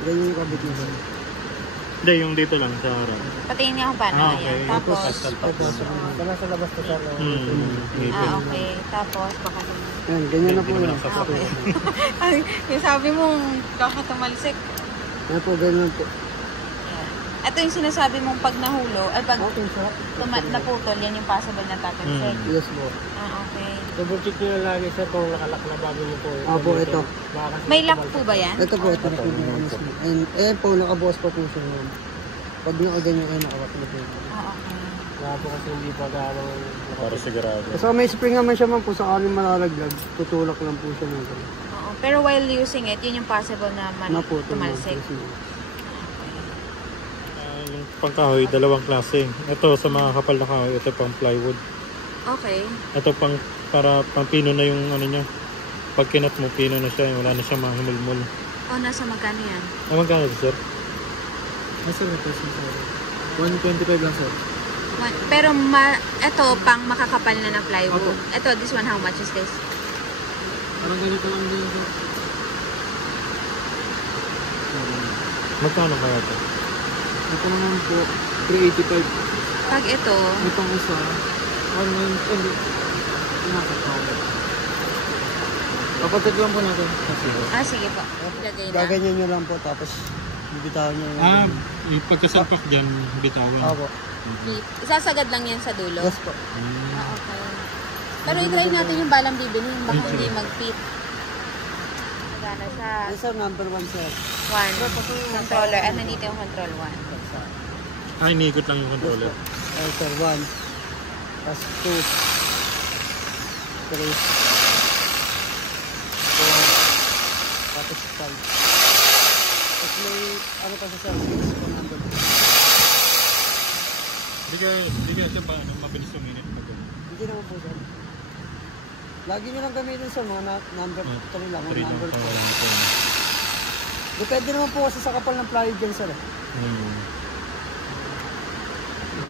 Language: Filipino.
Ganyan yung kabit niya, sir. Hindi, yung dito lang sa harap. Patingin niya kung paano. Okay. Ayan. Tapos, Nasa labas ko, sir. okay. Tapos, baka Yan, ganyan na po yun. okay. Ay, yung sabi mo, kakatumalsik. Yan po, ganyan po. Ito yung sinasabi mong pag nahulo, ay pag Okay, sir. naputol, yan yung possible na tatalsik. Yes po. Okay. Double check nyo lagi, sir, kung nakalak na bago nyo po. Opo, ito. May lock po ba yan? Ito po, ito po. Ayan po, nakabukas pa po siya. Pag nakaganyan kayo, nakawak na po. Okay. Kaya po kasi hindi pa gano'ng... Para sigurado. So may spring naman siya man po sa aling malalaglag. Tutulak lang po siya ng gano'n. Oo. Pero while using it, yun yung possible na tumalsik. Yung pangkahoy, dalawang klase. Ito sa mga kapal na kahoy, ito pang plywood. Okay. Ito pang para pang pino na yung ano niya. Pag kinat mo, pino na siya, wala na siyang mahimulmul. Nasa magkano yan? Magkano sir? Sir, ito sir. 125 lang sir. Pero ito pang makakapal na na plywood. Ito, this one, how much is this? Parang ganito lang din sir. Magkano kaya ito? Ito naman po, 385. Pag ito, Itong isa, 190. Papatik lang po natin. sige po. Ilagay na. Gaganyan nyo lang po, tapos bibitawan nyo lang. Yung pagkasalpak dyan, bitawan. Opo. Isasagad lang yan sa dulo? Yes po. Okay. Pero i-try natin yung balang bibilhin. Baka hindi mag-fit. Magana siya. Yes sir, number 1 sir. 1. Controller. Ano dito yung control 1? Iniikot lang yung controller. Yes sir, 1. Tapos 2. 3. 4. Tapos 5. Tapos may, ano pa sa sir, 6 po number. Hindi ka siya mabilis yung minute mo. Hindi naman po sir. Lagi nyo lang gamitin sa mga number 3 lang, number 4. Depende naman po kasi sa kapal ng plywood dyan sir.